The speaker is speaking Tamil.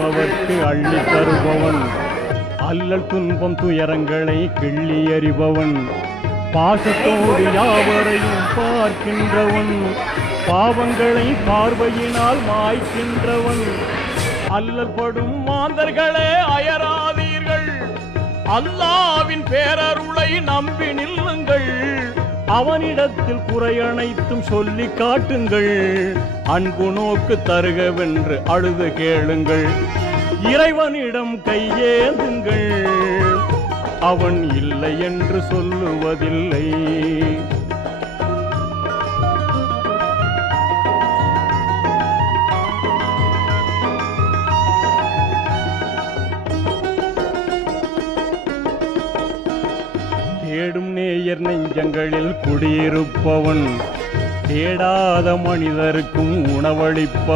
கேட்பவர்க்கு அள்ளி தருபவன், அல்லல் துன்பம் துயரங்களை கிள்ளி எறிபவன், பாசத்தோடு யாவரையும் பார்க்கின்றவன், பாவங்களை பார்வையினால் மாய்க்கின்றவன். அல்லல் படும் மாந்தர்களே அயராதீர்கள், அல்லாவின் பேரருளை நம்பி நில்லுங்கள். அவனிடத்தில் குறையனைத்தும் சொல்லி காட்டுங்கள், அன்பு நோக்கு தருகவென்று அழுது கேளுங்கள். இறைவனிடம் கையேந்துங்கள், அவன் இல்லை என்று சொல்லுவதில்லை. தேடும் நேயர் நெஞ்சங்களில் குடியிருப்பவன், தேடாத மனிதருக்கும் உணவளிப்பவன்.